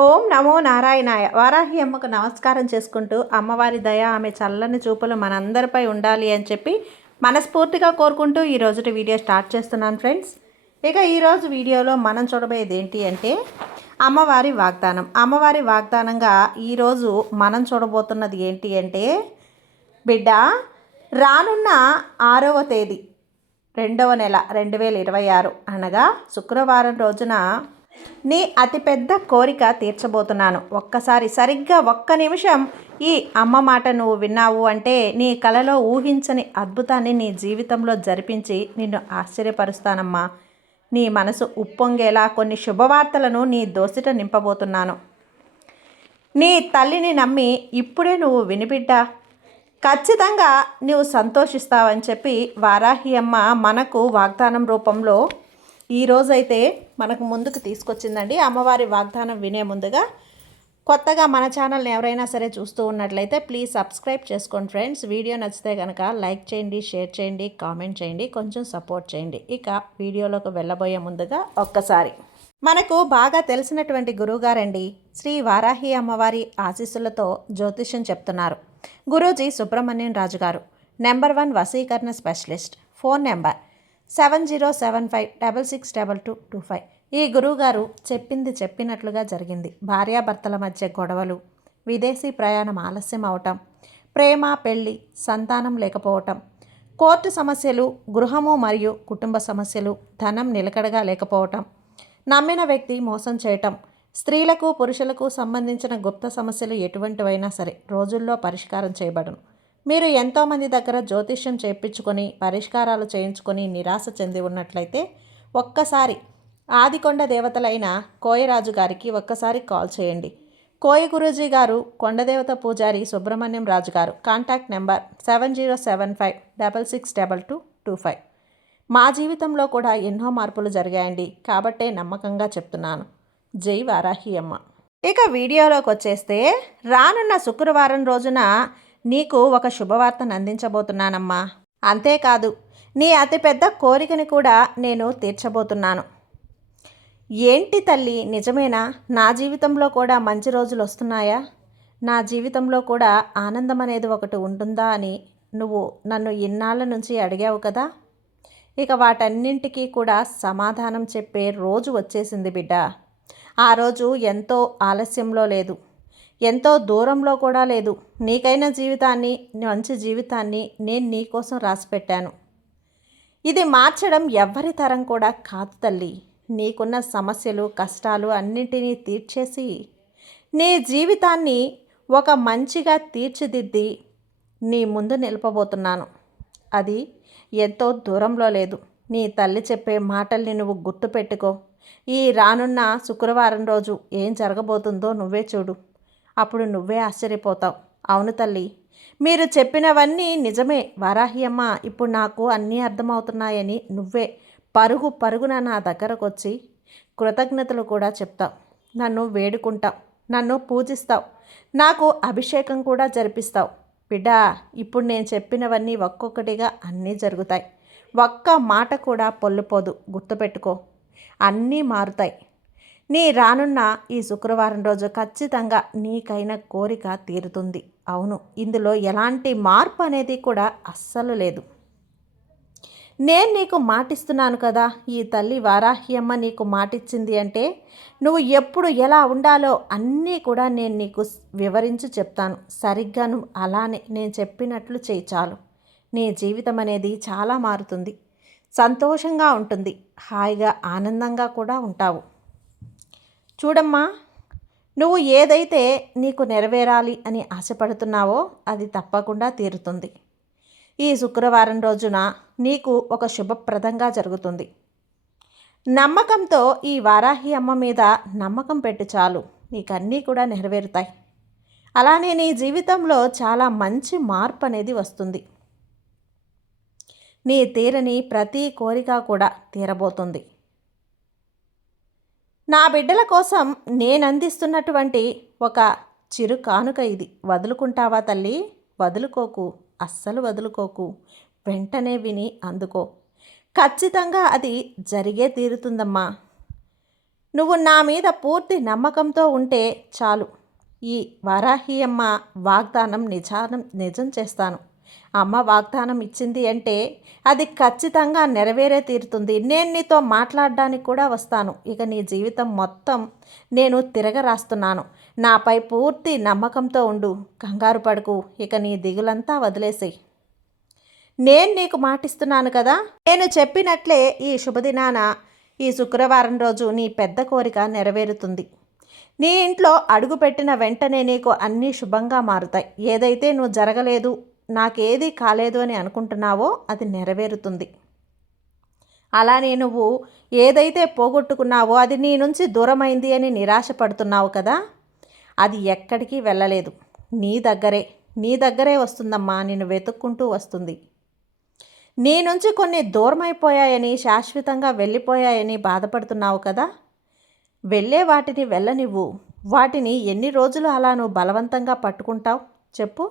ఓం నమో నారాయణాయ. వారాహి అమ్మకు నమస్కారం చేసుకుంటూ అమ్మవారి దయ ఆమె చల్లని చూపులు మనందరిపై ఉండాలి అని చెప్పి మనస్ఫూర్తిగా కోరుకుంటూ ఈ రోజుటి వీడియో స్టార్ట్ చేస్తున్నాను ఫ్రెండ్స్. ఇక ఈరోజు వీడియోలో మనం చూడబోయేది ఏంటి అంటే అమ్మవారి వాగ్దానం. అమ్మవారి వాగ్దానంగా ఈరోజు మనం చూడబోతున్నది ఏంటి అంటే బిడ్డ రానున్న ఆరవ తేదీ రెండవ నెల రెండు వేల ఇరవై ఆరు అనగా శుక్రవారం రోజున నీ అతిపెద్ద కోరిక తీర్చబోతున్నాను. ఒక్కసారి సరిగ్గా ఒక్క నిమిషం ఈ అమ్మ మాట నువ్వు విన్నావు అంటే నీ కలలో ఊహించని అద్భుతాన్ని నీ జీవితంలో జరిపించి నిన్ను ఆశ్చర్యపరుస్తానమ్మా. నీ మనసు ఉప్పొంగేలా కొన్ని శుభవార్తలను నీ దోసిట నింపబోతున్నాను. నీ తల్లిని నమ్మి ఇప్పుడే నువ్వు వినిబిడ్డా? ఖచ్చితంగా నువ్వు సంతోషిస్తావని చెప్పి వారాహి అమ్మ మనకు వాగ్దానం రూపంలో ఈరోజైతే మనకు ముందుకు తీసుకొచ్చిందండి. అమ్మవారి వాగ్దానం వినే ముందుగా కొత్తగా మన ఛానల్ని ఎవరైనా సరే చూస్తూ ఉన్నట్లయితే ప్లీజ్ సబ్స్క్రైబ్ చేసుకోండి ఫ్రెండ్స్. వీడియో నచ్చితే కనుక లైక్ చేయండి షేర్ చేయండి కామెంట్ చేయండి కొంచెం సపోర్ట్ చేయండి. ఇక వీడియోలోకి వెళ్ళబోయే ముందుగా ఒక్కసారి. మనకు బాగా తెలిసినటువంటి గురువుగారండి శ్రీ వారాహి అమ్మవారి ఆశీస్సులతో జ్యోతిష్యం చెప్తున్నారు. Guruji Subrahmanyam Raju garu number one వసీకరణ specialist phone number seven zero seven five double six double two two five ఈ గురువుగారు చెప్పింది చెప్పినట్లుగా జరిగింది. భార్యాభర్తల మధ్య గొడవలు విదేశీ ప్రయాణం ఆలస్యం అవటం ప్రేమ పెళ్ళి సంతానం లేకపోవటం కోర్టు సమస్యలు గృహము మరియు కుటుంబ సమస్యలు ధనం నిలకడగా లేకపోవటం నమ్మిన వ్యక్తి మోసం చేయటం స్త్రీలకు పురుషులకు సంబంధించిన గుప్త సమస్యలు ఎటువంటివైనా సరే రోజుల్లో పరిష్కారం చేయబడను. మీరు ఎంతోమంది దగ్గర జ్యోతిష్యం చేయించుకొని పరిష్కారాలు చేయించుకొని నిరాశ చెంది ఉన్నట్లయితే ఒక్కసారి ఆదికొండ దేవతలైన కోయరాజు గారికి ఒక్కసారి కాల్ చేయండి. కోయ గురూజీ గారు కొండదేవత పూజారి Subrahmanyam Raju garu. Contact number seven zero seven five double six double two two five. మా జీవితంలో కూడా ఎన్నో మార్పులు జరిగాయండి. కాబట్టే నమ్మకంగా చెప్తున్నాను. జై వారాహి అమ్మ. ఇక వీడియోలోకి వచ్చేస్తే రానున్న శుక్రవారం రోజున నీకు ఒక శుభవార్తను అందించబోతున్నానమ్మా. అంతేకాదు నీ అతిపెద్ద కోరికని కూడా నేను తీర్చబోతున్నాను. ఏంటి తల్లి నిజమేనా? నా జీవితంలో కూడా మంచి రోజులు వస్తున్నాయా? నా జీవితంలో కూడా ఆనందం అనేది ఒకటి ఉంటుందా అని నువ్వు నన్ను ఇన్నాళ్ళ నుంచి అడిగావు కదా. ఇక వాటన్నింటికీ కూడా సమాధానం చెప్పే రోజు వచ్చేసింది బిడ్డ. ఆ రోజు ఎంతో ఆలస్యంలో లేదు. ఎంతో దూరంలో కూడా లేదు. నీకైన జీవితాన్ని మంచి జీవితాన్ని నేను నీకోసం రాసిపెట్టాను. ఇది మార్చడం ఎవ్వరి తరం కూడా కాదు తల్లి. నీకున్న సమస్యలు కష్టాలు అన్నింటినీ తీర్చేసి నీ జీవితాన్ని ఒక మంచిగా తీర్చిదిద్ది నీ ముందు నిలపబోతున్నాను. అది ఎంతో దూరంలో లేదు. నీ తల్లి చెప్పే మాటల్ని నువ్వు గుర్తుపెట్టుకో. ఈ రానున్న శుక్రవారం రోజు ఏం జరగబోతుందో నువ్వే చూడు. అప్పుడు నువ్వే ఆశ్చర్యపోతావు. అవును తల్లి మీరు చెప్పినవన్నీ నిజమే. వారాహి అమ్మ ఇప్పుడు నాకు అన్నీ అర్థమవుతున్నాయని నువ్వే పరుగు పరుగున నా దగ్గరకు వచ్చి కృతజ్ఞతలు కూడా చెప్తావు. నన్ను వేడుకుంటావు నన్ను పూజిస్తావు నాకు అభిషేకం కూడా జరిపిస్తావు. బిడ్డా ఇప్పుడు నేను చెప్పినవన్నీ ఒక్కొక్కటిగా అన్నీ జరుగుతాయి. ఒక్క మాట కూడా పొల్లుపోదు గుర్తుపెట్టుకో. అన్నీ మారుతాయి. నీ రానున్న ఈ శుక్రవారం రోజు ఖచ్చితంగా నీకైన కోరిక తీరుతుంది. అవును ఇందులో ఎలాంటి మార్పు అనేది కూడా అస్సలు లేదు. నేను నీకు మాటిస్తున్నాను కదా ఈ తల్లి వారాహ్యమ్మ నీకు మాటిచ్చింది అంటే నువ్వు ఎప్పుడు ఎలా ఉండాలో అన్నీ కూడా నేను నీకు వివరించి చెప్తాను. సరిగ్గా నువ్వు అలానే నేను చెప్పినట్లు చేయి చాలు. నీ జీవితం అనేది చాలా మారుతుంది. సంతోషంగా ఉంటుంది. హాయిగా ఆనందంగా కూడా ఉంటావు. చూడమ్మా నువ్వు ఏదైతే నీకు నెరవేరాలి అని ఆశపడుతున్నావో అది తప్పకుండా తీరుతుంది. ఈ శుక్రవారం రోజున నీకు ఒక శుభప్రదంగా జరుగుతుంది. నమ్మకంతో ఈ వారాహి అమ్మ మీద నమ్మకం పెట్టి చాలు. నీకన్నీ కూడా నెరవేరుతాయి. అలానే నీ జీవితంలో చాలా మంచి మార్పు అనేది వస్తుంది. నీ తీరని ప్రతి కోరిక కూడా తీరబోతుంది. నా బిడ్డల కోసం నేను అందిస్తున్నటువంటి ఒక చిరు కానుక ఇది. వదులుకుంటావా తల్లి? వదులుకోకు. అస్సలు వదులుకోకు. వెంటనే విని అందుకో. ఖచ్చితంగా అది జరిగే తీరుతుందమ్మా. నువ్వు నా మీద పూర్తి నమ్మకంతో ఉంటే చాలు. ఈ వారాహి అమ్మ వాగ్దానం నిజానం నిజం చేస్తాను. అమ్మ వాగ్దానం ఇచ్చింది అంటే అది ఖచ్చితంగా నెరవేరే తీరుతుంది. నేను నీతో మాట్లాడడానికి కూడా వస్తాను. ఇక నీ జీవితం మొత్తం నేను తిరగరాస్తున్నాను. నాపై పూర్తి నమ్మకంతో ఉండు. కంగారు పడుకు. ఇక నీ దిగులంతా వదిలేసేయి. నేను నీకు మాటిస్తున్నాను కదా? నేను చెప్పినట్లే ఈ శుభదినాన ఈ శుక్రవారం రోజు నీ పెద్ద కోరిక నెరవేరుతుంది. నీ ఇంట్లో అడుగుపెట్టిన వెంటనే నీకు అన్నీ శుభంగా మారుతాయి. ఏదైతే నువ్వు జరగలేదు నాకేది కాలేదు అని అనుకుంటున్నావో అది నెరవేరుతుంది. అలానే నువ్వు ఏదైతే పోగొట్టుకున్నావో అది నీ నుంచి దూరమైంది అని నిరాశపడుతున్నావు కదా అది ఎక్కడికి వెళ్ళలేదు. నీ దగ్గరే నీ దగ్గరే వస్తుందమ్మా నిన్ను వెతుక్కుంటూ వస్తుంది. నీ నుంచి కొన్ని దూరమైపోయాయని శాశ్వతంగా వెళ్ళిపోయాయని బాధపడుతున్నావు కదా వెళ్ళే వాటిని వెళ్ళనివ్వు. వాటిని ఎన్ని రోజులు అలా నువ్వు బలవంతంగా పట్టుకుంటావు? చెప్పు.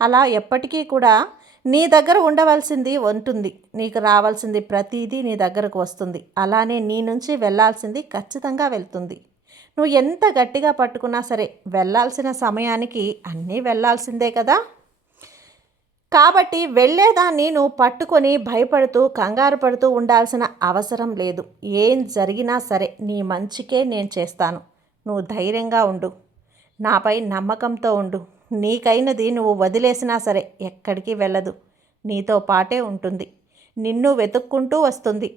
అలా ఎప్పటికీ కూడా నీ దగ్గర ఉండవలసింది ఉంటుంది. నీకు రావాల్సింది ప్రతిదీ నీ దగ్గరకు వస్తుంది. అలానే నీ నుంచి వెళ్ళాల్సింది ఖచ్చితంగా వెళ్తుంది. నువ్వు ఎంత గట్టిగా పట్టుకున్నా సరే వెళ్ళాల్సిన సమయానికి అన్నీ వెళ్ళాల్సిందే కదా? కాబట్టి వెళ్ళేదాన్ని నువ్వు పట్టుకొని భయపడుతూ కంగారు పడుతూ ఉండాల్సిన అవసరం లేదు. ఏం జరిగినా సరే నీ మంచికే నేను చేస్తాను. నువ్వు ధైర్యంగా ఉండు. నాపై నమ్మకంతో ఉండు. నీకైనది నువ్వు వదిలేసినా సరే ఎక్కడికి వెళ్ళదు. నీతో పాటే ఉంటుంది. నిన్ను వెతుక్కుంటూ వస్తుంది.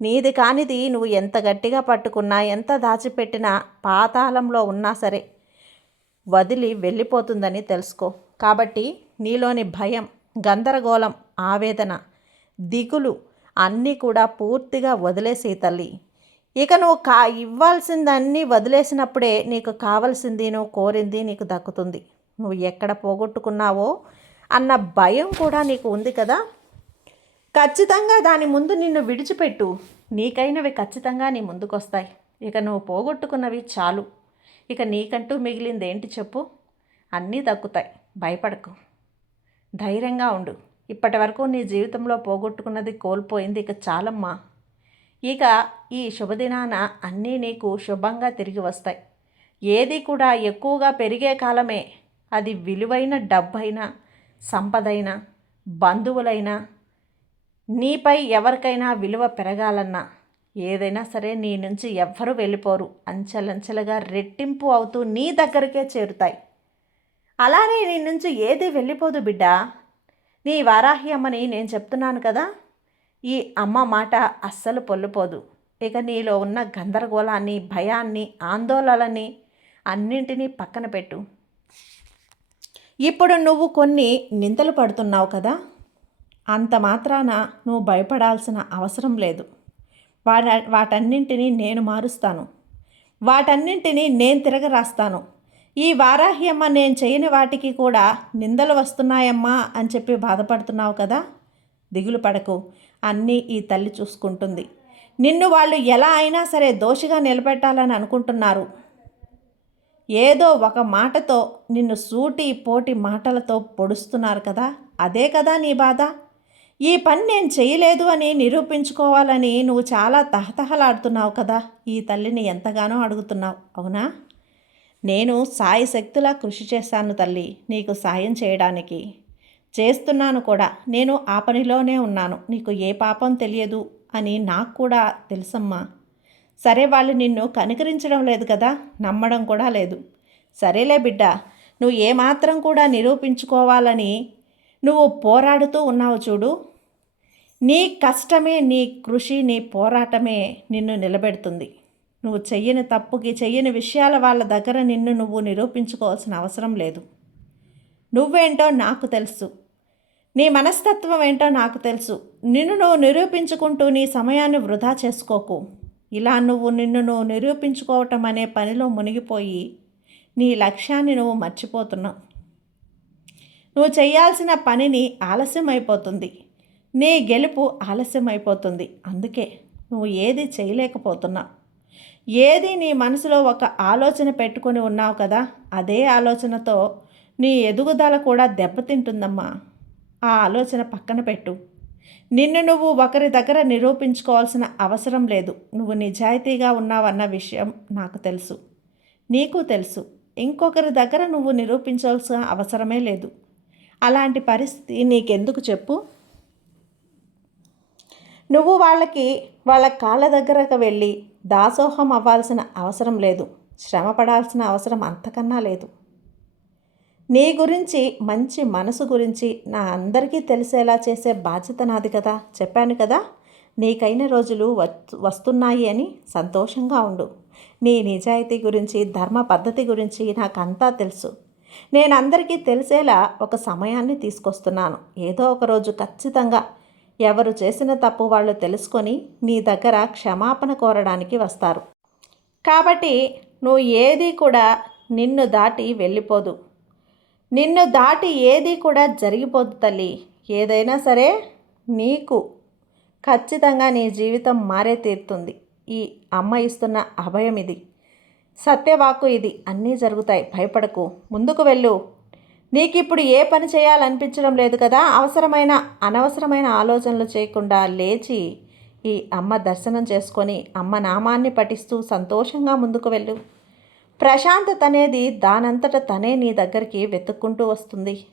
నీది కానిది నువ్వు ఎంత గట్టిగా పట్టుకున్నా ఎంత దాచిపెట్టినా పాతాళంలో ఉన్నా సరే వదిలి వెళ్ళిపోతుందని తెలుసుకో. కాబట్టి నీలోని భయం గందరగోళం ఆవేదన దిగులు అన్నీ కూడా పూర్తిగా వదిలేసి తల్లి. ఇక నువ్వు కా ఇవ్వాల్సిందన్నీ వదిలేసినప్పుడే నీకు కావలసింది నువ్వు కోరింది నీకు దక్కుతుంది. నువ్వు ఎక్కడ పోగొట్టుకున్నావో అన్న భయం కూడా నీకు ఉంది కదా? ఖచ్చితంగా దాని ముందు నిన్ను విడిచిపెట్టు. నీకైనవి ఖచ్చితంగా నీ ముందుకొస్తాయి. ఇక నువ్వు పోగొట్టుకున్నవి చాలు. ఇక నీకంటూ మిగిలింది ఏంటి చెప్పు? అన్నీ దక్కుతాయి భయపడకు. ధైర్యంగా ఉండు. ఇప్పటి వరకు నీ జీవితంలో పోగొట్టుకున్నది కోల్పోయింది ఇక చాలమ్మా. ఇక ఈ శుభదినాన అన్నీ నీకు శుభంగా తిరిగి వస్తాయి. ఏది కూడా ఎక్కువగా పెరిగే కాలమే. అది విలువైన డబ్బైనా సంపదైనా బంధువులైనా నీపై ఎవరికైనా విలువ పెరగాలన్నా ఏదైనా సరే నీ నుంచి ఎవ్వరూ వెళ్ళిపోరు. అంచెలంచెలుగా రెట్టింపు అవుతూ నీ దగ్గరికే చేరుతాయి. అలానే నీ నుంచి ఏది వెళ్ళిపోదు బిడ్డ. నీ వారాహి అమ్మని నేను చెప్తున్నాను కదా ఈ అమ్మ మాట అస్సలు పొల్లుపోదు. ఇక నీలో ఉన్న గందరగోళాన్ని భయాన్ని ఆందోళనని అన్నింటినీ పక్కన పెట్టు. ఇప్పుడు నువ్వు కొన్ని నిందలు పడుతున్నావు కదా? అంత మాత్రాన నువ్వు భయపడాల్సిన అవసరం లేదు. వాట వాటన్నింటినీ నేను మారుస్తాను. వాటన్నింటినీ నేను తిరగరాస్తాను. ఈ వారాహ్యమ్మ నేను చేయని వాటికి కూడా నిందలు వస్తున్నాయమ్మా అని చెప్పి బాధపడుతున్నావు కదా? దిగులు పడకు. అన్నీ ఈ తల్లి చూసుకుంటుంది. నిన్ను వాళ్ళు ఎలా అయినా సరే దోషిగా నిలబెట్టాలని అనుకుంటున్నారు. ఏదో ఒక మాటతో నిన్ను సూటి పోటి మాటలతో పొడుస్తున్నారు కదా అదే కదా నీ బాధ? ఈ పని నేను చేయలేదు అని నిరూపించుకోవాలని నువ్వు చాలా తహతహలాడుతున్నావు కదా ఈ తల్లిని ఎంతగానో అడుగుతున్నావు అవునా? నేను సాయి శక్తులా కృషి చేశాను తల్లి నీకు సాయం చేయడానికి. చేస్తున్నాను కూడా నేను ఆ పనిలోనే ఉన్నాను నీకు ఏ పాపం తెలియదు అని నాకు కూడా తెలుసమ్మా. సరే వాళ్ళు నిన్ను కనికరించడం లేదు కదా నమ్మడం కూడా లేదు. సరేలే బిడ్డ నువ్వు ఏమాత్రం కూడా నిరూపించుకోవాలని నువ్వు పోరాడుతూ ఉన్నావు చూడు. నీ కష్టమే నీ కృషి నీ పోరాటమే నిన్ను నిలబెడుతుంది. నువ్వు చెయ్యని తప్పుకి చెయ్యని విషయాల వాళ్ళ దగ్గర నిన్ను నువ్వు నిరూపించుకోవాల్సిన అవసరం లేదు. నువ్వేంటో నాకు తెలుసు. నీ మనస్తత్వం ఏంటో నాకు తెలుసు. నిన్ను నువ్వు నిరూపించుకుంటూ నీ సమయాన్ని వృధా చేసుకోకు. ఇలా నువ్వు నిన్ను నువ్వు నిరూపించుకోవటం అనే పనిలో మునిగిపోయి నీ లక్ష్యాన్ని నువ్వు మర్చిపోతున్నావు. నువ్వు చేయాల్సిన పనిని ఆలస్యం అయిపోతుంది నీ గెలుపు ఆలస్యం అయిపోతుంది అందుకే నువ్వు ఏది చేయలేకపోతున్నావు. ఏది నీ మనసులో ఒక ఆలోచన పెట్టుకొని ఉన్నావు కదా అదే ఆలోచనతో నీ ఎదుగుదల కూడా దెబ్బతింటుందమ్మా. ఆ ఆలోచన పక్కన పెట్టు. నిన్ను నువ్వు ఒకరి దగ్గర నిరూపించుకోవాల్సిన అవసరం లేదు. నువ్వు నిజాయితీగా ఉన్నావన్న విషయం నాకు తెలుసు. నీకు తెలుసు. ఇంకొకరి దగ్గర నువ్వు నిరూపించాల్సిన అవసరమే లేదు. అలాంటి పరిస్థితి నీకెందుకు చెప్పు? నువ్వు వాళ్ళకి వాళ్ళ కాళ్ళ దగ్గరకు వెళ్ళి దాసోహం అవ్వాల్సిన అవసరం లేదు. శ్రమ పడాల్సిన అవసరం అంతకన్నా లేదు. నీ గురించి మంచి మనసు గురించి నా అందరికీ తెలిసేలా చేసే బాధ్యత నాది కదా. చెప్పాను కదా నీకైన రోజులు వస్తున్నాయి అని సంతోషంగా ఉండు. నీ నిజాయితీ గురించి ధర్మ పద్ధతి గురించి నాకంతా తెలుసు. నేను అందరికీ తెలిసేలా ఒక సమయాన్ని తీసుకొస్తున్నాను. ఏదో ఒక రోజు ఖచ్చితంగా ఎవరు చేసిన తప్పు వాళ్ళు తెలుసుకొని నీ దగ్గర క్షమాపణ కోరడానికి వస్తారు. కాబట్టి నువ్వు ఏది కూడా నిన్ను దాటి వెళ్ళిపోదు. నిన్ను దాటి ఏది కూడా జరిగిపోదు తల్లి. ఏదైనా సరే నీకు ఖచ్చితంగా నీ జీవితం మారే తీరుతుంది. ఈ అమ్మ ఇస్తున్న అభయం ఇది. సత్యవాకు ఇది. అన్నీ జరుగుతాయి. భయపడకు. ముందుకు వెళ్ళు. నీకు ఇప్పుడు ఏ పని చేయాలనిపించడం లేదు కదా? అవసరమైన అనవసరమైన ఆలోచనలు చేయకుండా లేచి ఈ అమ్మ దర్శనం చేసుకొని అమ్మ నామాన్ని పఠిస్తూ సంతోషంగా ముందుకు వెళ్ళు. ప్రశాంతత అనేది దానంతట తనే నీ దగ్గరికి వెతుక్కుంటూ వస్తుంది.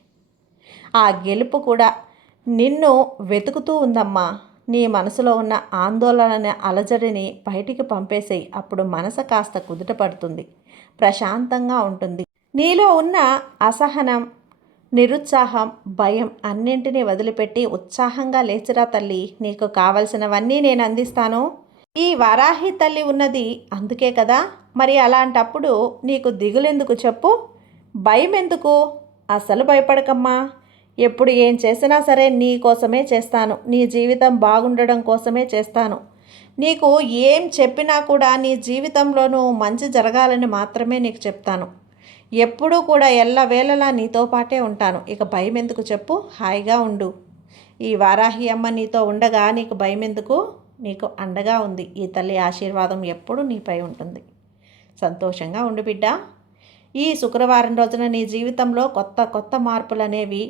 ఆ గెలుపు కూడా నిన్ను వెతుకుతూ ఉందమ్మా. నీ మనసులో ఉన్న ఆందోళన అలజడిని బయటికి పంపేసేయి. అప్పుడు మనసు కాస్త కుదుట పడుతుంది. ప్రశాంతంగా ఉంటుంది. నీలో ఉన్న అసహనం నిరుత్సాహం భయం అన్నింటినీ వదిలిపెట్టి ఉత్సాహంగా లేచిరా తల్లి. నీకు కావలసినవన్నీ నేను అందిస్తాను. ఈ వారాహి తల్లి ఉన్నది అందుకే కదా. మరి అలాంటప్పుడు నీకు దిగులెందుకు చెప్పు? భయం ఎందుకు అసలు భయపడకమ్మా. ఎప్పుడు ఏం చేసినా సరే నీ కోసమే చేస్తాను. నీ జీవితం బాగుండడం కోసమే చేస్తాను. నీకు ఏం చెప్పినా కూడా నీ జీవితంలోనూ మంచి జరగాలని మాత్రమే నీకు చెప్తాను. ఎప్పుడూ కూడా ఎల్లవేళలా నీతో పాటే ఉంటాను. ఇక భయం ఎందుకు చెప్పు? హాయిగా ఉండు. ఈ వారాహి అమ్మ నీతో ఉండగా నీకు భయం ఎందుకు నీకు అండగా ఉంది. ఈ తల్లి ఆశీర్వాదం ఎప్పుడు నీపై ఉంటుంది. సంతోషంగా ఉండు బిడ్డ. ఈ శుక్రవారం రోజున నీ జీవితంలో కొత్త కొత్త మార్పులు అనేవి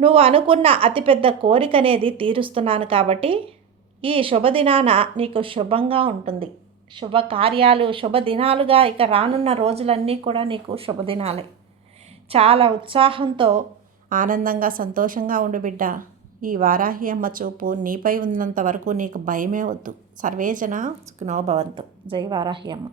నువ్వు అనుకున్న అతిపెద్ద కోరిక అనేది తీరుస్తున్నాను కాబట్టి ఈ శుభదినాన నీకు శుభంగా ఉంటుంది. శుభకార్యాలు శుభదినాలుగా ఇక రానున్న రోజులన్నీ కూడా నీకు శుభదినాలే. చాలా ఉత్సాహంతో ఆనందంగా సంతోషంగా ఉండు బిడ్డ. ఈ వారాహి అమ్మ చూపు నీపై ఉన్నంత వరకు నీకు భయమే వద్దు. సర్వేజన సుఖనోభవంతు జై వారాహి అమ్మ.